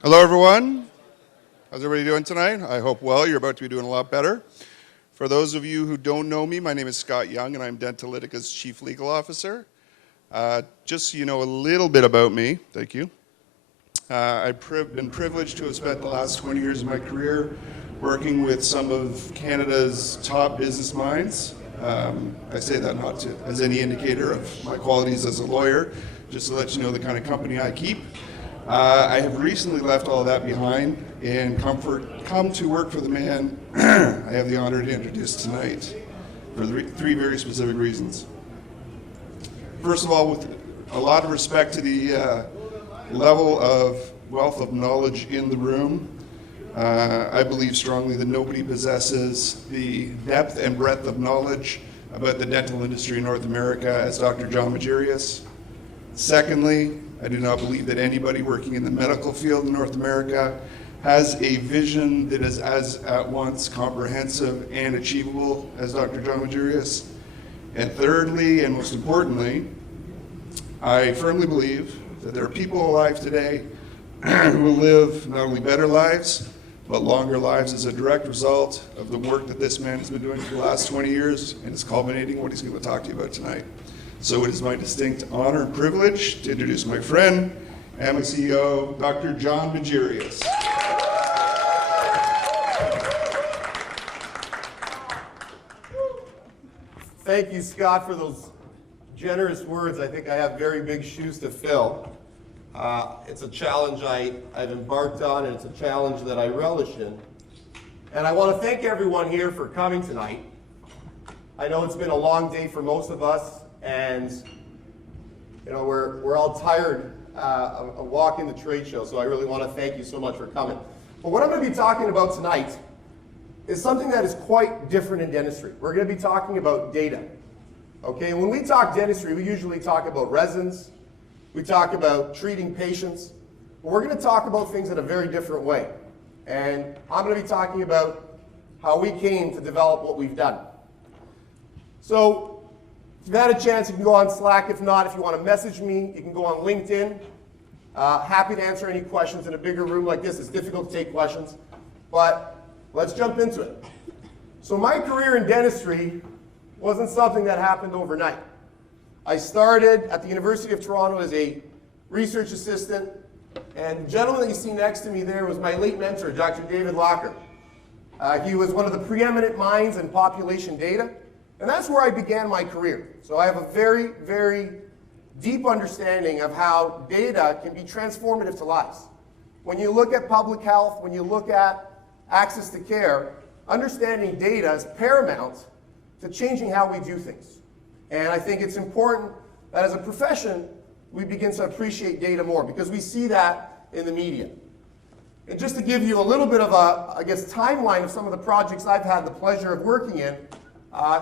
Hello, everyone. How's everybody doing tonight? I hope well. You're about to be doing a lot better. For those of you who don't know me, my name is Scott Young, and I'm Dentalytica's Chief Legal Officer. Just so you know a little bit about me, thank you. I've been privileged to have spent the last 20 years of my career working with some of Canada's top business minds. I say that not as any indicator of my qualities as a lawyer, just to let you know the kind of company I keep. I have recently left all that behind and come to work for the man I have the honor to introduce tonight for three very specific reasons. First of all, with a lot of respect to the level of wealth of knowledge in the room, I believe strongly that nobody possesses the depth and breadth of knowledge about the dental industry in North America as Dr. John Maggirias. Secondly, I do not believe that anybody working in the medical field in North America has a vision that is as at once comprehensive and achievable as Dr. John Maggirias. And thirdly, and most importantly, I firmly believe that there are people alive today who will live not only better lives, but longer lives as a direct result of the work that this man has been doing for the last 20 years and is culminating what he's going to talk to you about tonight. So it is my distinct honor and privilege to introduce my friend and my CEO, Dr. John Maggirias. Thank you, Scott, for those generous words. I think I have very big shoes to fill. It's a challenge I've embarked on, and it's a challenge that I relish in. And I want to thank everyone here for coming tonight. I know it's been a long day for most of us, and we're all tired of walking the trade show, so I really want to thank you so much for coming. But what I'm going to be talking about tonight is something that is quite different in dentistry. We're going to be talking about data. Okay, when we talk dentistry, we usually talk about resins, we talk about treating patients, but we're going to talk about things in a very different way. And I'm going to be talking about how we came to develop what we've done. So, if you've had a chance, you can go on Slack. If not, if you want to message me, you can go on LinkedIn. Happy to answer any questions. In a bigger room like this, it's difficult to take questions. But let's jump into it. So my career in dentistry wasn't something that happened overnight. I started at the University of Toronto as a research assistant. And the gentleman that you see next to me there was my late mentor, Dr. David Locker. He was one of the preeminent minds in population data. And that's where I began my career. So I have a very, very deep understanding of how data can be transformative to lives. When you look at public health, when you look at access to care, understanding data is paramount to changing how we do things. And I think it's important that as a profession, we begin to appreciate data more because we see that in the media. And just to give you a little bit of a, timeline of some of the projects I've had the pleasure of working in,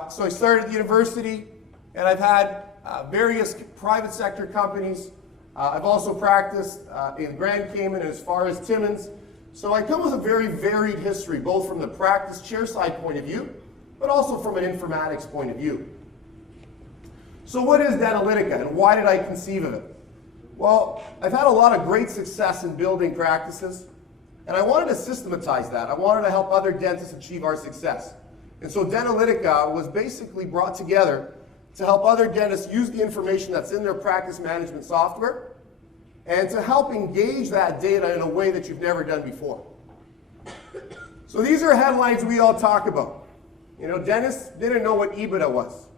so I started at the university, and I've had various private sector companies. I've also practiced in Grand Cayman and as far as Timmins. So I come with a very varied history, both from the practice chairside point of view, but also from an informatics point of view. So what is Dentalytica, and why did I conceive of it? Well, I've had a lot of great success in building practices, and I wanted to systematize that. I wanted to help other dentists achieve our success. And so Dentalytica was basically brought together to help other dentists use the information that's in their practice management software and to help engage that data in a way that you've never done before. So these are headlines we all talk about. Dentists didn't know what EBITDA was.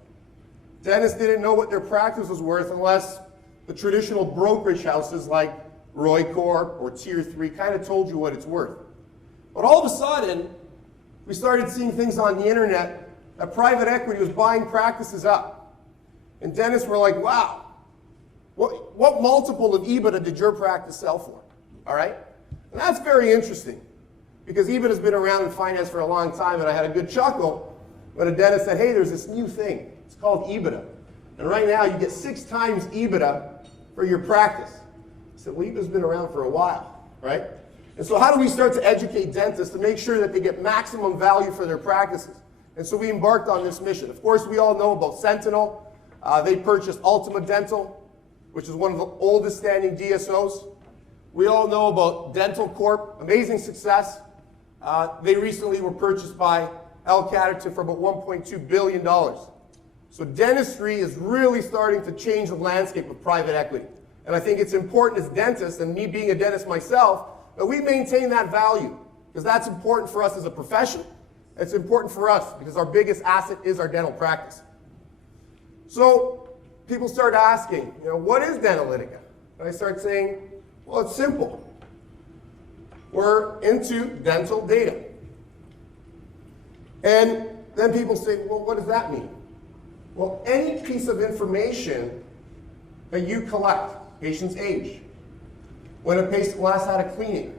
Dentists didn't know what their practice was worth unless the traditional brokerage houses like Roy Corp or Tier 3 kind of told you what it's worth. But all of a sudden, we started seeing things on the internet that private equity was buying practices up. And dentists were like, wow, what multiple of EBITDA did your practice sell for? All right? And that's very interesting because EBITDA has been around in finance for a long time, and I had a good chuckle when a dentist said, hey, there's this new thing. It's called EBITDA. And right now you get 6 times EBITDA for your practice. I said, well, EBITDA's been around for a while, right? And so how do we start to educate dentists to make sure that they get maximum value for their practices? And so we embarked on this mission. Of course, we all know about Sentinel. They purchased Ultima Dental, which is one of the oldest standing DSOs. We all know about Dental Corp, amazing success. They recently were purchased by L Catterton for about $1.2 billion. So dentistry is really starting to change the landscape of private equity. And I think it's important as dentists, and me being a dentist myself, that we maintain that value, because that's important for us as a profession. It's important for us because our biggest asset is our dental practice. So people start asking, what is Dentalytica? And I start saying, well, it's simple. We're into dental data. And then people say, well, what does that mean? Well, any piece of information that you collect, patient's age, when a patient last had a cleaning,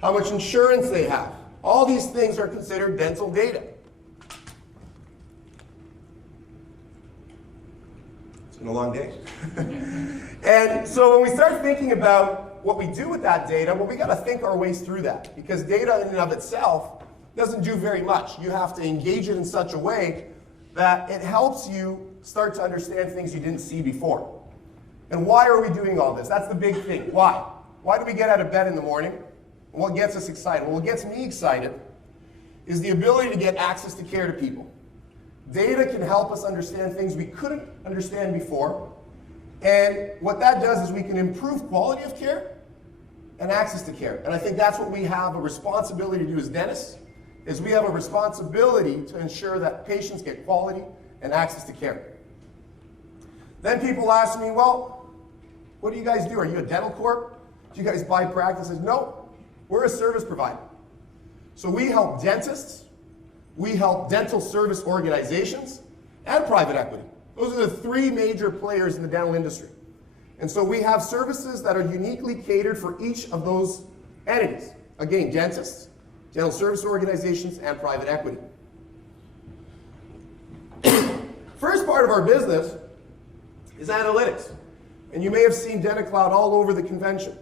how much insurance they have, all these things are considered dental data. It's been a long day. And so when we start thinking about what we do with that data, well, we got to think our ways through that, because data in and of itself doesn't do very much. You have to engage it in such a way that it helps you start to understand things you didn't see before. And why are we doing all this? That's the big thing. Why? Why do we get out of bed in the morning? And what gets us excited? Well, what gets me excited is the ability to get access to care to people. Data can help us understand things we couldn't understand before. And what that does is we can improve quality of care and access to care. And I think that's what we have a responsibility to do as dentists, is we have a responsibility to ensure that patients get quality and access to care. Then people ask me, well, what do you guys do? Are you a dental corp? Do you guys buy practices? No, we're a service provider. So we help dentists, we help dental service organizations, and private equity. Those are the three major players in the dental industry. And so we have services that are uniquely catered for each of those entities. Again, dentists, dental service organizations, and private equity. First part of our business is analytics. And you may have seen DentaCLOUD all over the convention.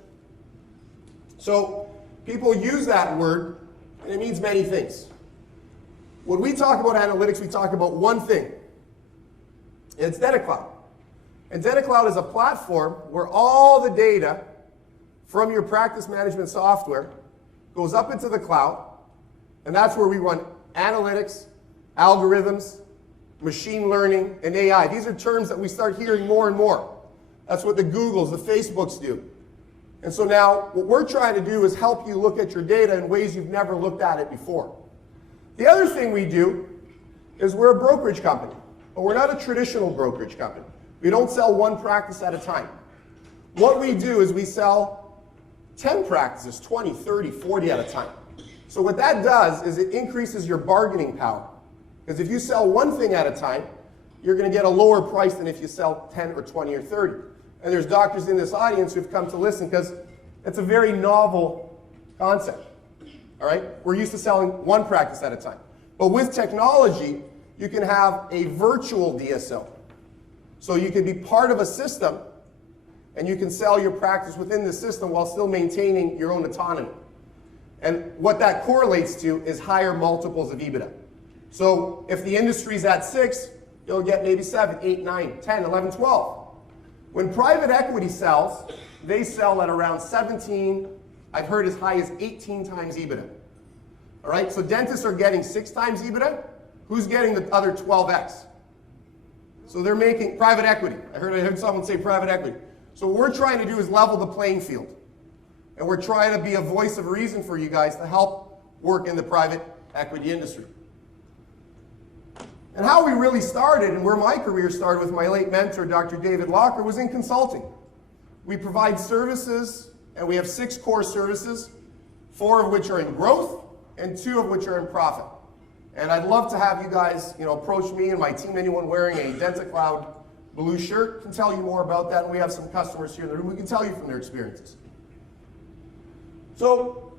So people use that word, and it means many things. When we talk about analytics, we talk about one thing. And it's DentaCLOUD. And DentaCLOUD is a platform where all the data from your practice management software goes up into the cloud, and that's where we run analytics, algorithms, machine learning, and AI. These are terms that we start hearing more and more. That's what the Googles, the Facebooks do. And so now what we're trying to do is help you look at your data in ways you've never looked at it before. The other thing we do is we're a brokerage company, but we're not a traditional brokerage company. We don't sell one practice at a time. What we do is we sell 10 practices, 20, 30, 40 at a time. So what that does is it increases your bargaining power. Because if you sell one thing at a time, you're going to get a lower price than if you sell 10 or 20 or 30. And there's doctors in this audience who've come to listen because it's a very novel concept. All right? We're used to selling one practice at a time. But with technology, you can have a virtual DSO. So you can be part of a system, and you can sell your practice within the system while still maintaining your own autonomy. And what that correlates to is higher multiples of EBITDA. So if the industry's at 6, you'll get maybe 7, 8, 9, 10, 11, 12. When private equity sells, they sell at around 17, I've heard as high as 18 times EBITDA. All right, so dentists are getting 6 times EBITDA. Who's getting the other 12x? So they're making private equity. I heard someone say private equity. So what we're trying to do is level the playing field. And we're trying to be a voice of reason for you guys to help work in the private equity industry. And how we really started, and where my career started with my late mentor, Dr. David Locker, was in consulting. We provide services, and we have 6 core services, 4 of which are in growth, and 2 of which are in profit. And I'd love to have you guys, approach me and my team. Anyone wearing a DentaCLOUD blue shirt can tell you more about that. And we have some customers here in the room who can tell you from their experiences. So,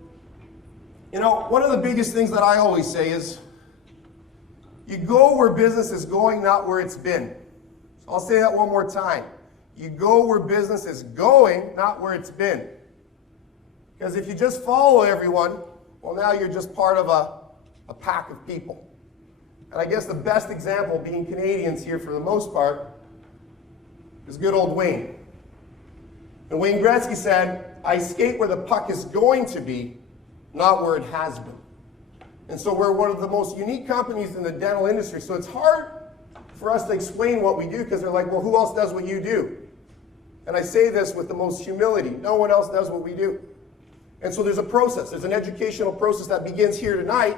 one of the biggest things that I always say is, you go where business is going, not where it's been. So I'll say that one more time. You go where business is going, not where it's been. Because if you just follow everyone, well, now you're just part of a pack of people. And I guess the best example, being Canadians here for the most part, is good old Wayne. And Wayne Gretzky said, I skate where the puck is going to be, not where it has been. And so we're one of the most unique companies in the dental industry. So it's hard for us to explain what we do because they're like, well, who else does what you do? And I say this with the most humility. No one else does what we do. And so there's a process. There's an educational process that begins here tonight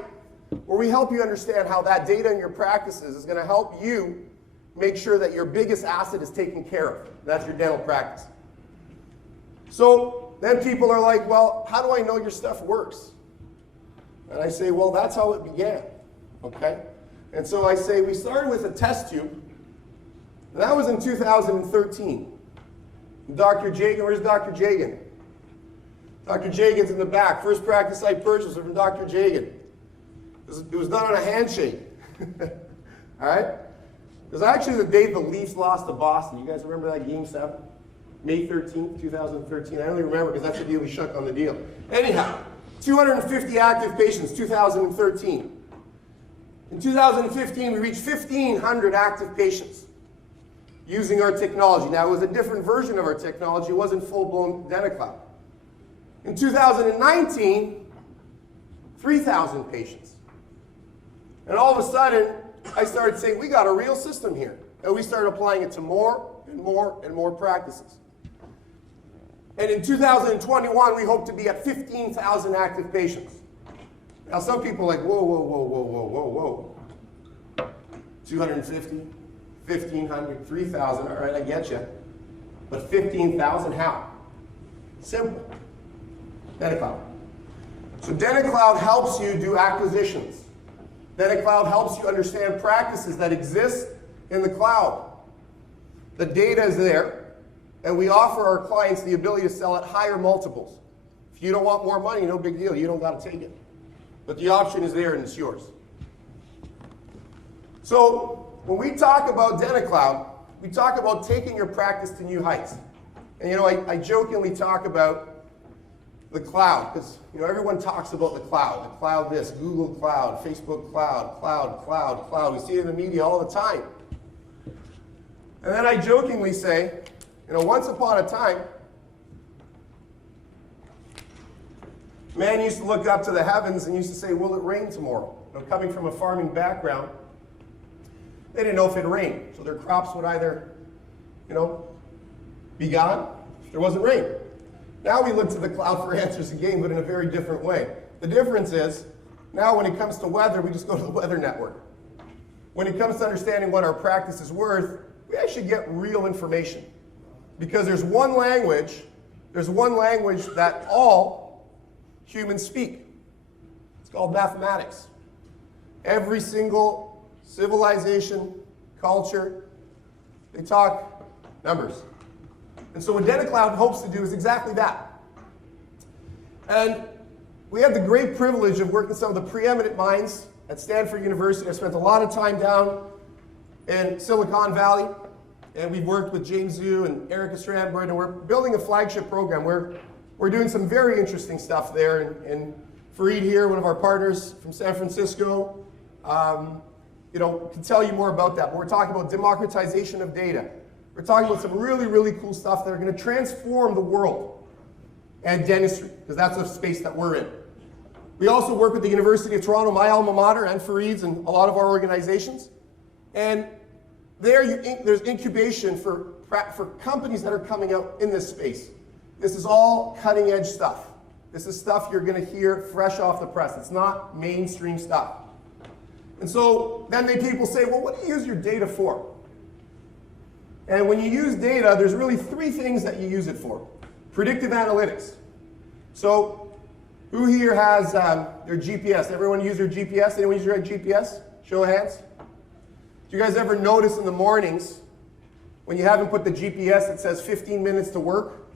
where we help you understand how that data in your practices is going to help you make sure that your biggest asset is taken care of. That's your dental practice. So then people are like, well, how do I know your stuff works? And I say, well, that's how it began, okay? And so I say, we started with a test tube, and that was in 2013. Dr. Jagan, where's Dr. Jagan? Dr. Jagan's in the back. First practice I purchased was from Dr. Jagan. It was done on a handshake, all right? It was actually the day the Leafs lost to Boston. You guys remember that Game 7? May 13th, 2013. I only remember because that's the deal we shut on the deal. Anyhow, 250 active patients, 2013. In 2015, we reached 1,500 active patients using our technology. Now, it was a different version of our technology. It wasn't full-blown DentaCLOUD. In 2019, 3,000 patients. And all of a sudden, I started saying, we got a real system here. And we started applying it to more and more and more practices. And in 2021, we hope to be at 15,000 active patients. Now, some people are like, whoa, whoa, whoa, whoa, whoa, whoa, whoa. 250, 1,500, 3,000, all right, I get you. But 15,000, how? Simple. DentaCLOUD. So DentaCLOUD helps you do acquisitions. DentaCLOUD helps you understand practices that exist in the cloud. The data is there, and we offer our clients the ability to sell at higher multiples. If you don't want more money, no big deal. You don't got to take it. But the option is there, and it's yours. So when we talk about DentaCLOUD, we talk about taking your practice to new heights. And you know, I jokingly talk about the cloud, because you know everyone talks about the cloud this, Google Cloud, Facebook Cloud. We see it in the media all the time. And then I jokingly say, you know, once upon a time, man used to look up to the heavens and used to say, will it rain tomorrow? You know, coming from a farming background, they didn't know if it'd rain. So their crops would either, you know, be gone if there wasn't rain. Now we look to the cloud for answers again, but in a very different way. The difference is, now when it comes to weather, we just go to the weather network. When it comes to understanding what our practice is worth, we actually get real information. Because there's one language that all humans speak. It's called mathematics. Every single civilization, culture, they talk numbers. And so what DentaCLOUD hopes to do is exactly that. And we have the great privilege of working with some of the preeminent minds at Stanford University. I've spent a lot of time down in Silicon Valley, and we've worked with James Zhu and Erica Strandberg, and we're building a flagship program. We're doing some very interesting stuff there. And Fareed here, one of our partners from San Francisco, you know, can tell you more about that. But we're talking about democratization of data. We're talking about some really, really cool stuff that are going to transform the world and dentistry, because that's the space that we're in. We also work with the University of Toronto, my alma mater, and Fareed's, and a lot of our organizations. And there's incubation for companies that are coming out in this space. This is all cutting edge stuff. This is stuff you're going to hear fresh off the press. It's not mainstream stuff. And so then people say, well, what do you use your data for? And when you use data, there's really three things that you use it for. Predictive analytics. So who here has their GPS? Everyone use their GPS? Anyone use their GPS? Show of hands. Do you guys ever notice in the mornings when you haven't put the GPS that says 15 minutes to work?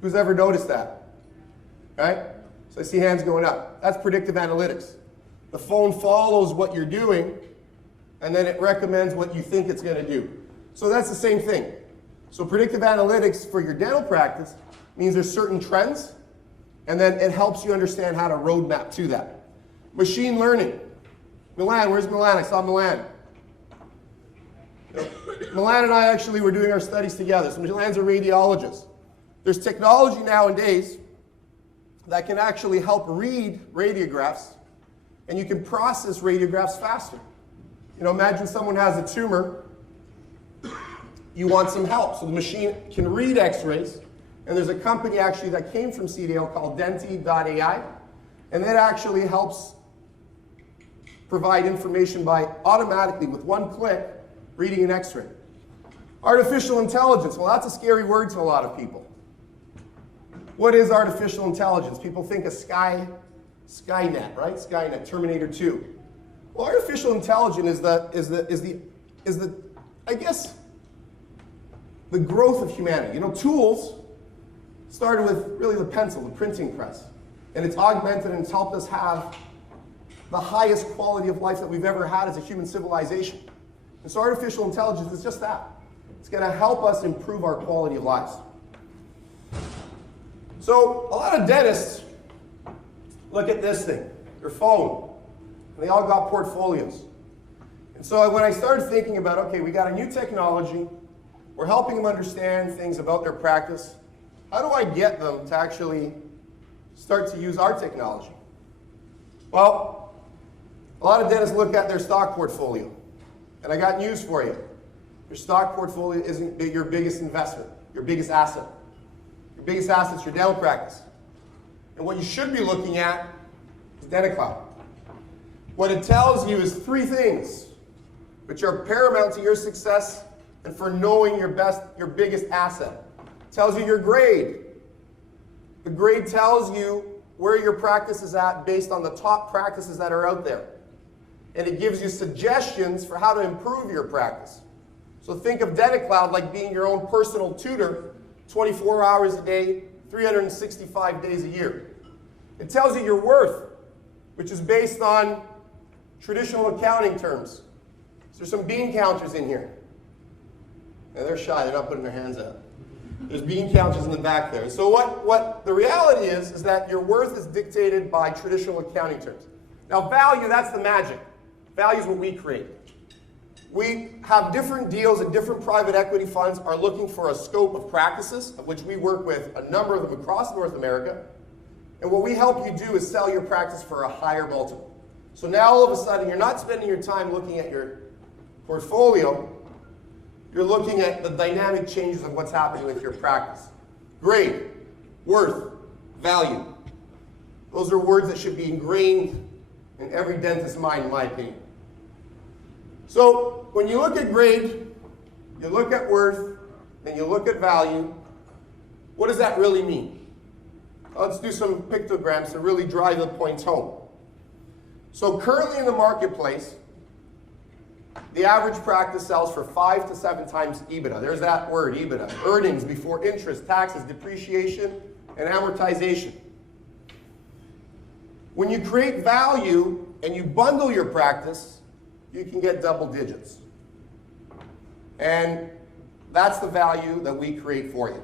Who's ever noticed that? Right? So I see hands going up. That's predictive analytics. The phone follows what you're doing, and then it recommends what you think it's going to do. So that's the same thing. So predictive analytics for your dental practice means there's certain trends, and then it helps you understand how to roadmap to that. Machine learning. Milan, where's Milan? I saw Milan. Milan and I actually were doing our studies together. So Milan's a radiologist. There's technology nowadays that can actually help read radiographs, and you can process radiographs faster. You know, imagine someone has a tumor, you want some help. So the machine can read x-rays, and there's a company actually that came from CDL called Dentalytica, and that actually helps provide information by automatically, with one click, reading an x-ray. Artificial intelligence, well, that's a scary word to a lot of people. What is artificial intelligence? People think of Skynet, right? Skynet, Terminator 2. Well, artificial intelligence is the I guess, the growth of humanity. You know, tools started with really the pencil, the printing press, and it's augmented and it's helped us have the highest quality of life that we've ever had as a human civilization. And so artificial intelligence is just that. It's going to help us improve our quality of lives. So a lot of dentists look at this thing, their phone, and they all got portfolios. And so when I started thinking about, okay, we got a new technology, we're helping them understand things about their practice, how do I get them to actually start to use our technology? Well, a lot of dentists look at their stock portfolio, and I got news for you. Your stock portfolio isn't your biggest investment, your biggest asset. Your biggest asset is your dental practice. And what you should be looking at is DentaCLOUD. What it tells you is three things, which are paramount to your success and for knowing your biggest asset. It tells you your grade. The grade tells you where your practice is at based on the top practices that are out there. And it gives you suggestions for how to improve your practice. So think of DentaCLOUD like being your own personal tutor 24 hours a day, 365 days a year. It tells you your worth, which is based on traditional accounting terms. So there's some bean counters in here. And they're shy, they're not putting their hands out. There's bean counters in the back there. So what the reality is that your worth is dictated by traditional accounting terms. Now value, that's the magic. Value is what we create. We have different deals and different private equity funds are looking for a scope of practices, of which we work with a number of them across North America. And what we help you do is sell your practice for a higher multiple. So now all of a sudden, you're not spending your time looking at your portfolio, you're looking at the dynamic changes of what's happening with your practice. Grade, worth, value. Those are words that should be ingrained in every dentist's mind, in my opinion. So when you look at grade, you look at worth, and you look at value, what does that really mean? Let's do some pictograms to really drive the points home. So currently in the marketplace, the average practice sells for 5 to 7 times EBITDA. There's that word, EBITDA. Earnings before interest, taxes, depreciation, and amortization. When you create value and you bundle your practice, you can get double digits. And that's the value that we create for you.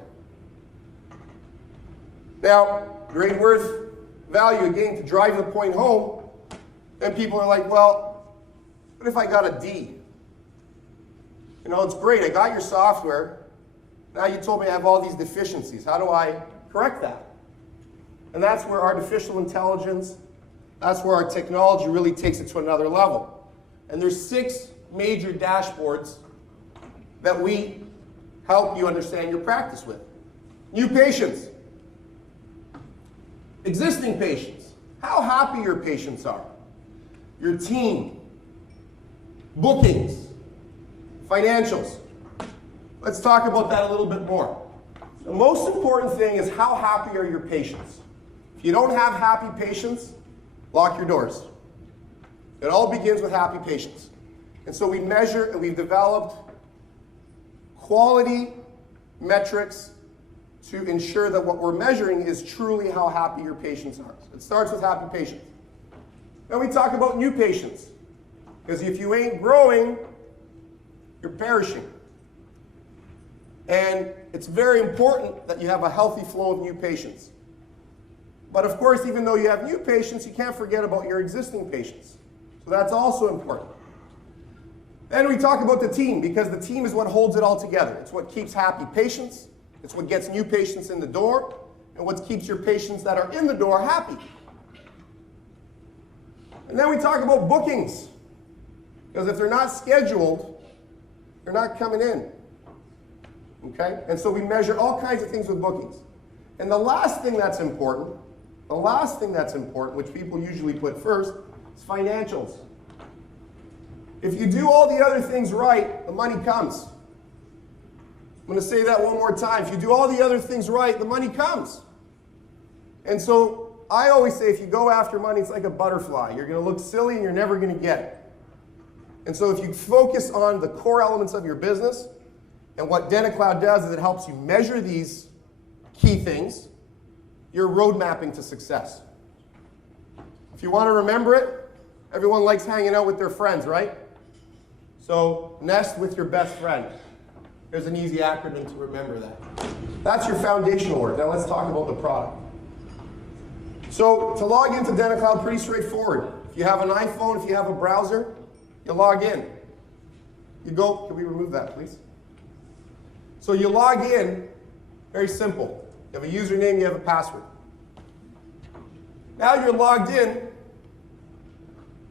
Now, grade, worth, value, again, to drive the point home, then people are like, well, what if I got a D? You know, it's great, I got your software, now you told me I have all these deficiencies. How do I correct that? And that's where artificial intelligence, that's where our technology really takes it to another level. And there's 6 major dashboards that we help you understand your practice with. New patients. Existing patients. How happy your patients are. Your team. Bookings. Financials. Let's talk about that a little bit more. The most important thing is how happy are your patients. If you don't have happy patients, lock your doors. It all begins with happy patients. And so we measure and we've developed quality metrics to ensure that what we're measuring is truly how happy your patients are. It starts with happy patients. Then we talk about new patients. Because if you ain't growing, you're perishing. And it's very important that you have a healthy flow of new patients. But of course, even though you have new patients, you can't forget about your existing patients. So that's also important. Then we talk about the team, because the team is what holds it all together. It's what keeps happy patients. It's what gets new patients in the door and what keeps your patients that are in the door happy. And then we talk about bookings. Because if they're not scheduled, they're not coming in. Okay? And so we measure all kinds of things with bookings. And the last thing that's important, which people usually put first, is financials. If you do all the other things right, the money comes. I'm going to say that one more time. If you do all the other things right, the money comes. And so I always say if you go after money, it's like a butterfly. You're going to look silly and you're never going to get it. And so if you focus on the core elements of your business, and what DentaCLOUD does is it helps you measure these key things, you're road mapping to success. If you want to remember it, everyone likes hanging out with their friends, right? So nest with your best friend. There's an easy acronym to remember that. That's your foundational work. Now let's talk about the product. So to log into DentaCLOUD, pretty straightforward. If you have an iPhone, if you have a browser, you log in. You go, can we remove that, please? So you log in, very simple. You have a username, you have a password. Now you're logged in,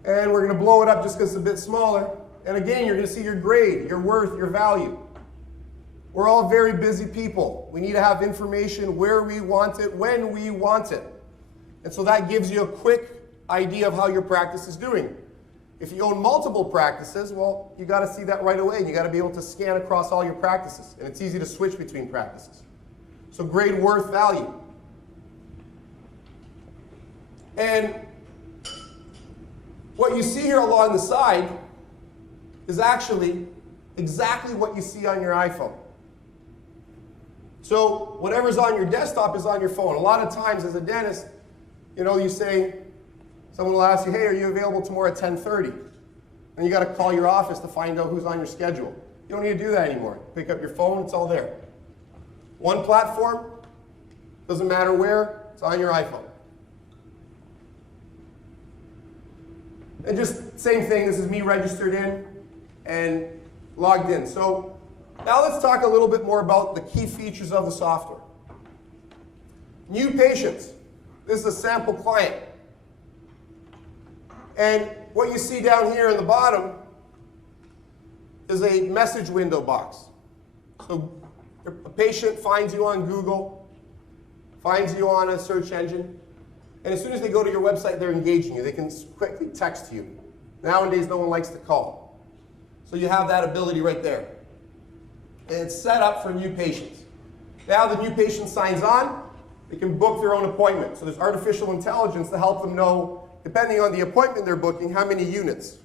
and we're going to blow it up just because it's a bit smaller. And again, you're going to see your grade, your worth, your value. We're all very busy people. We need to have information where we want it, when we want it. And so that gives you a quick idea of how your practice is doing. If you own multiple practices, well, you got to see that right away. You got to be able to scan across all your practices. And it's easy to switch between practices. So grade, worth, value. And what you see here along the side is actually exactly what you see on your iPhone. So whatever's on your desktop is on your phone. A lot of times as a dentist, you say, someone will ask you, hey, are you available tomorrow at 10:30? And you got to call your office to find out who's on your schedule. You don't need to do that anymore. Pick up your phone, it's all there. One platform, doesn't matter where, it's on your iPhone. And just same thing, this is me registered in and logged in. So now let's talk a little bit more about the key features of the software. New patients. This is a sample client. And what you see down here in the bottom is a message window box. So a patient finds you on Google, finds you on a search engine, and as soon as they go to your website, they're engaging you. They can quickly text you. Nowadays, no one likes to call. So you have that ability right there. And it's set up for new patients. Now the new patient signs on, they can book their own appointment. So there's artificial intelligence to help them know, depending on the appointment they're booking, how many units,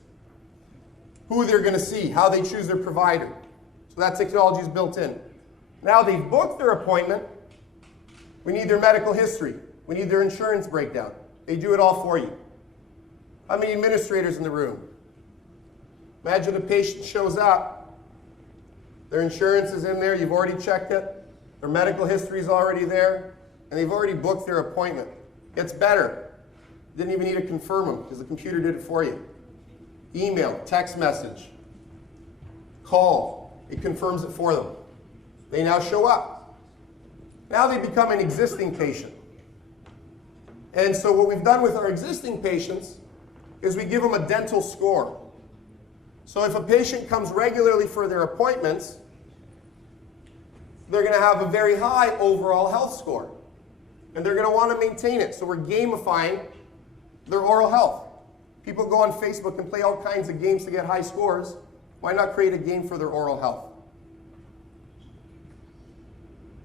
who they're going to see, how they choose their provider. So that technology is built in. Now they've booked their appointment, we need their medical history. We need their insurance breakdown. They do it all for you. How many administrators in the room? Imagine a patient shows up, their insurance is in there, you've already checked it, their medical history is already there, and they've already booked their appointment. Gets better. Didn't even need to confirm them because the computer did it for you. Email, text message, call, it confirms it for them. They now show up. Now they become an existing patient. And so what we've done with our existing patients is we give them a dental score. So if a patient comes regularly for their appointments, they're going to have a very high overall health score. And they're going to want to maintain it. So we're gamifying their oral health. People go on Facebook and play all kinds of games to get high scores. Why not create a game for their oral health?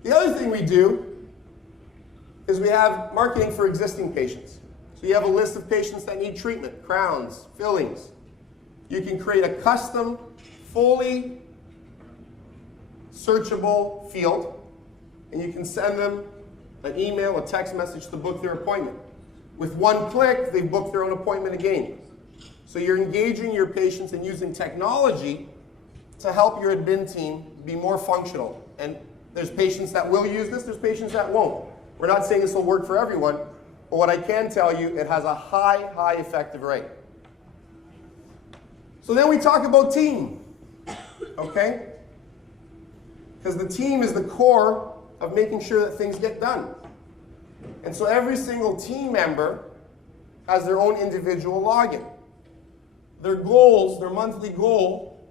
The other thing we do is we have marketing for existing patients. So you have a list of patients that need treatment, crowns, fillings. You can create a custom, fully searchable field, and you can send them an email, a text message to book their appointment. With one click, they book their own appointment again. So you're engaging your patients and using technology to help your admin team be more functional. And there's patients that will use this, there's patients that won't. We're not saying this will work for everyone, but what I can tell you, it has a high effective rate. So then we talk about team, okay? Because the team is the core of making sure that things get done. And so every single team member has their own individual login. Their goals, their monthly goal,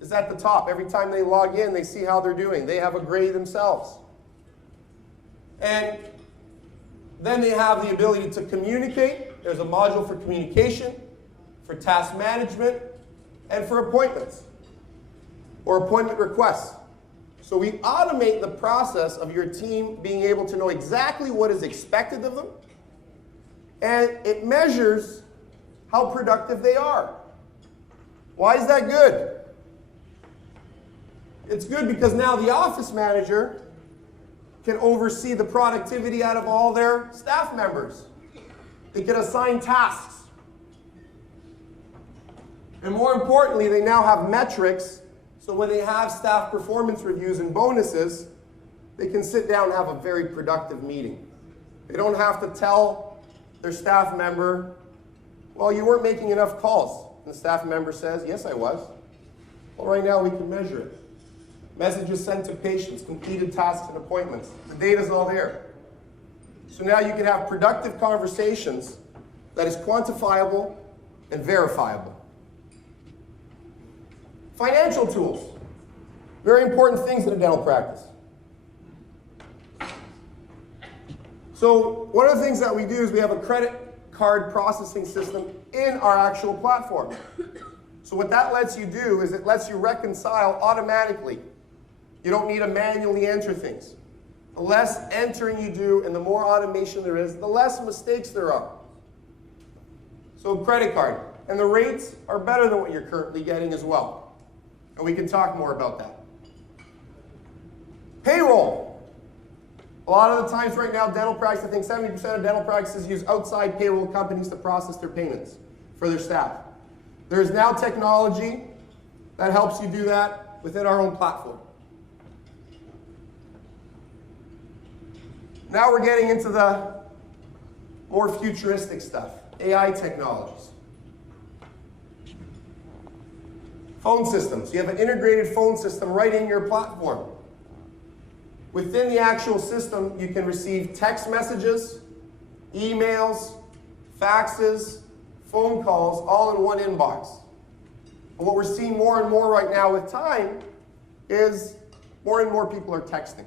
is at the top. Every time they log in, they see how they're doing. They have a grade themselves. And then they have the ability to communicate. There's a module for communication, for task management, and for appointments or appointment requests. So we automate the process of your team being able to know exactly what is expected of them, and it measures how productive they are. Why is that good? It's good because now the office manager can oversee the productivity out of all their staff members. They can assign tasks. And more importantly, they now have metrics, so when they have staff performance reviews and bonuses, they can sit down and have a very productive meeting. They don't have to tell their staff member, well, you weren't making enough calls. And the staff member says, yes, I was. Well, right now we can measure it. Messages sent to patients, completed tasks and appointments. The data's all there. So now you can have productive conversations that is quantifiable and verifiable. Financial tools. Very important things in a dental practice. So one of the things that we do is we have a credit card processing system in our actual platform. So what that lets you do is it lets you reconcile automatically. You don't need to manually enter things. The less entering you do and the more automation there is, the less mistakes there are. So credit card. And the rates are better than what you're currently getting as well. And we can talk more about that. Payroll. A lot of the times right now, dental practice, I think 70% of dental practices use outside payroll companies to process their payments for their staff. There is now technology that helps you do that within our own platform. Now we're getting into the more futuristic stuff, AI technologies. Phone systems. You have an integrated phone system right in your platform. Within the actual system, you can receive text messages, emails, faxes, phone calls, all in one inbox. And what we're seeing more and more right now with time is more and more people are texting.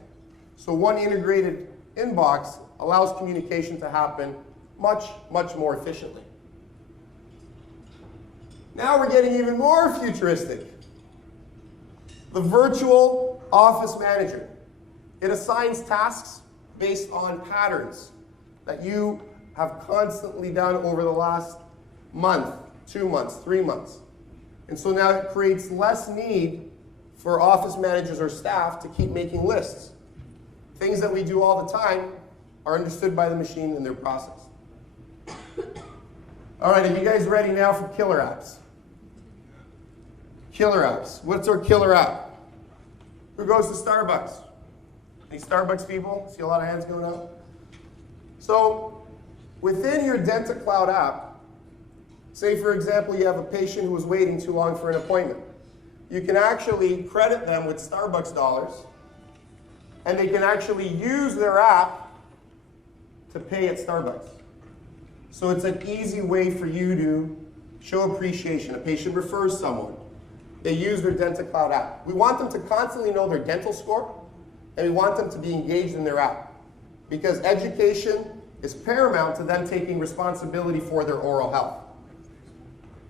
So one integrated inbox allows communication to happen much, much more efficiently. Now we're getting even more futuristic. The virtual office manager. It assigns tasks based on patterns that you have constantly done over the last month, 2 months, 3 months. And so now it creates less need for office managers or staff to keep making lists. Things that we do all the time are understood by the machine in their process. All right, are you guys ready now for killer apps? Killer apps. What's our killer app? Who goes to Starbucks? Any Starbucks people? See a lot of hands going up. So within your DentaCLOUD app, say for example you have a patient who was waiting too long for an appointment. You can actually credit them with Starbucks dollars, and they can actually use their app to pay at Starbucks. So it's an easy way for you to show appreciation. A patient refers someone. They use their DentaCLOUD app. We want them to constantly know their dental score, and we want them to be engaged in their app, because education is paramount to them taking responsibility for their oral health.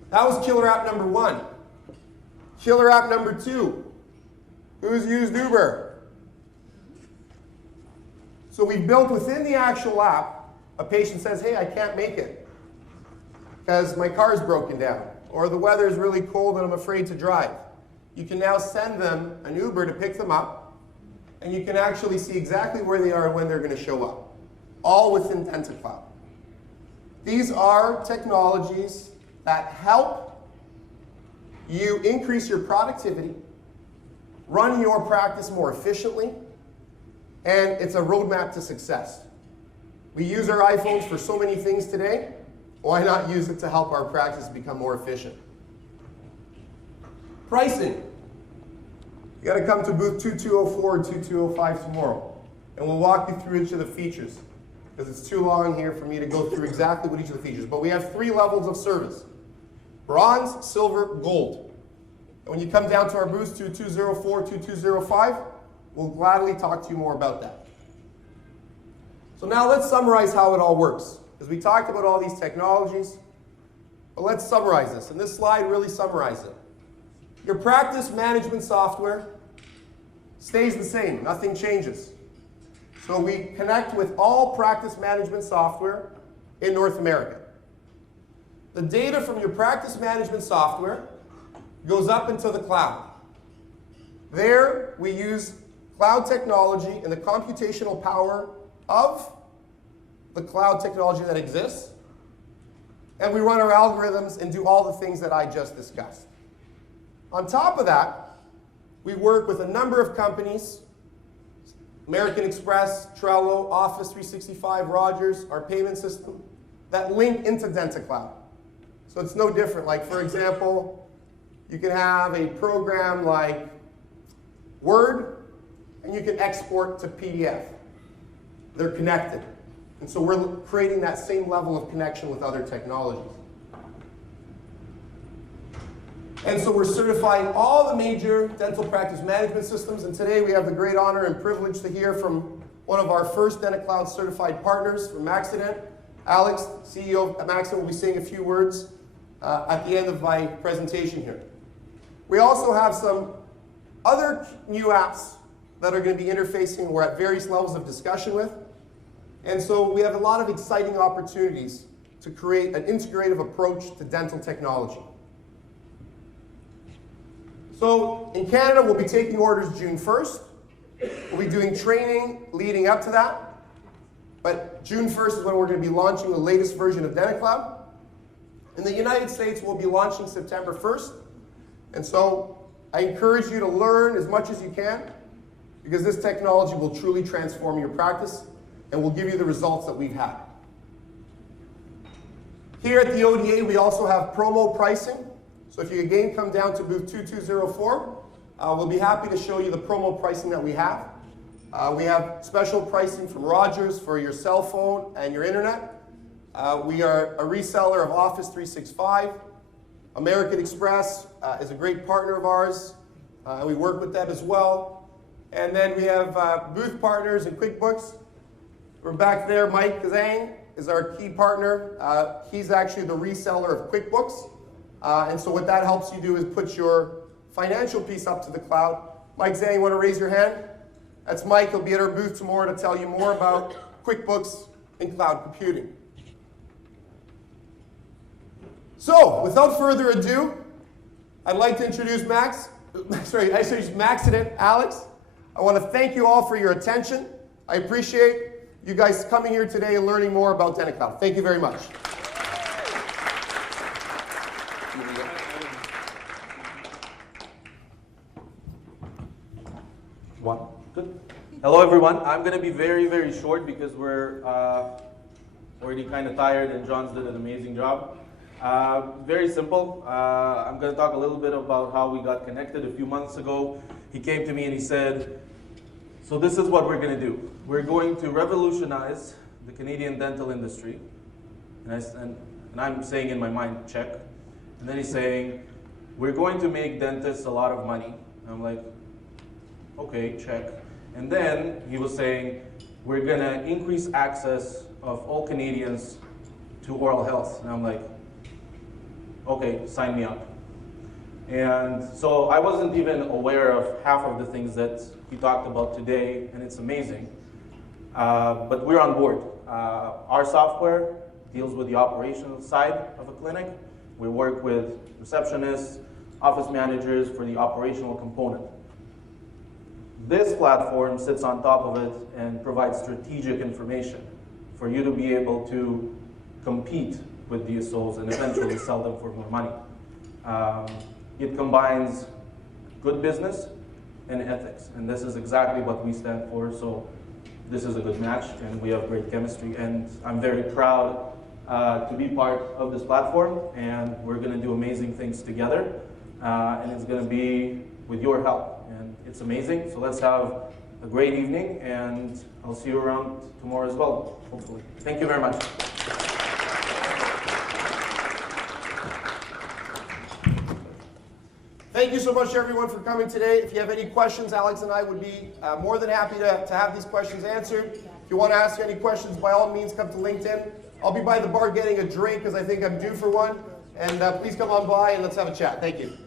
That was killer app number 1. Killer app number 2. Who's used Uber? So we've built within the actual app, a patient says, hey, I can't make it because my car's broken down, or the weather is really cold and I'm afraid to drive. You can now send them an Uber to pick them up, and you can actually see exactly where they are and when they're going to show up, all within DentaCLOUD. These are technologies that help you increase your productivity, run your practice more efficiently, and it's a roadmap to success. We use our iPhones for so many things today. Why not use it to help our practice become more efficient? Pricing. You got to come to booth 2204 and 2205 tomorrow. and we'll walk you through each of the features, because it's too long here for me to go through exactly what each of the features. But we have 3 levels of service: bronze, silver, gold. And when you come down to our booths, 2204, 2205, we'll gladly talk to you more about that. So now let's summarize how it all works, because we talked about all these technologies, but let's summarize this. And this slide really summarizes it. Your practice management software stays the same, nothing changes. So we connect with all practice management software in North America. The data from your practice management software goes up into the cloud. There we use cloud technology and the computational power of the cloud technology that exists, and we run our algorithms and do all the things that I just discussed. On top of that, we work with a number of companies: American Express, Trello, Office 365, Rogers, our payment system, that link into DentaCLOUD. So it's no different. Like, for example, you can have a program like Word, and you can export to PDF. They're connected. And so we're creating that same level of connection with other technologies. And so we're certifying all the major dental practice management systems. And today we have the great honor and privilege to hear from one of our first DentaCLOUD certified partners from Maxident. Alex, CEO of Maxident, will be saying a few words at the end of my presentation here. We also have some other new apps that are going to be interfacing, we're at various levels of discussion with. And so we have a lot of exciting opportunities to create an integrative approach to dental technology. So in Canada, we'll be taking orders June 1st. We'll be doing training leading up to that. But June 1st is when we're going to be launching the latest version of DentaCLOUD. In the United States, we'll be launching September 1st. And so I encourage you to learn as much as you can, because this technology will truly transform your practice and will give you the results that we've had. Here at the ODA, we also have promo pricing. So if you again come down to booth 2204, we'll be happy to show you the promo pricing that we have. We have special pricing from Rogers for your cell phone and your internet. We are a reseller of Office 365. American Express is a great partner of ours, and we work with them as well. And then we have booth partners in QuickBooks. We're back there. Mike Kazang is our key partner. He's actually the reseller of QuickBooks. And so what that helps you do is put your financial piece up to the cloud. Mike Zhang, you want to raise your hand? That's Mike. He'll be at our booth tomorrow to tell you more about QuickBooks and cloud computing. So, without further ado, I'd like to introduce Maxident, Alex. I want to thank you all for your attention. I appreciate you guys coming here today and learning more about DentaCLOUD. Thank you very much. One. Good. Hello, everyone. I'm going to be very, very short because we're already kind of tired and John's did an amazing job. Very simple. I'm going to talk a little bit about how we got connected a few months ago. He came to me and he said, so this is what we're going to do. We're going to revolutionize the Canadian dental industry. And I'm saying in my mind, check. And then he's saying, we're going to make dentists a lot of money. And I'm like, okay, check. And then he was saying, we're going to increase access of all Canadians to oral health. And I'm like, okay, sign me up. And so I wasn't even aware of half of the things that he talked about today, and it's amazing. But we're on board. Our software deals with the operational side of a clinic. We work with receptionists, office managers for the operational component. This platform sits on top of it and provides strategic information for you to be able to compete with DSOs and eventually sell them for more money. It combines good business and ethics, and this is exactly what we stand for, so this is a good match, and we have great chemistry, and I'm very proud to be part of this platform, and we're going to do amazing things together, and it's going to be with your help, and it's amazing, so let's have a great evening, and I'll see you around tomorrow as well, hopefully. Thank you very much. Thank you so much, everyone, for coming today. If you have any questions, Alex and I would be more than happy to have these questions answered. If you want to ask any questions, by all means, come to LinkedIn. I'll be by the bar getting a drink because I think I'm due for one. And please come on by and let's have a chat. Thank you.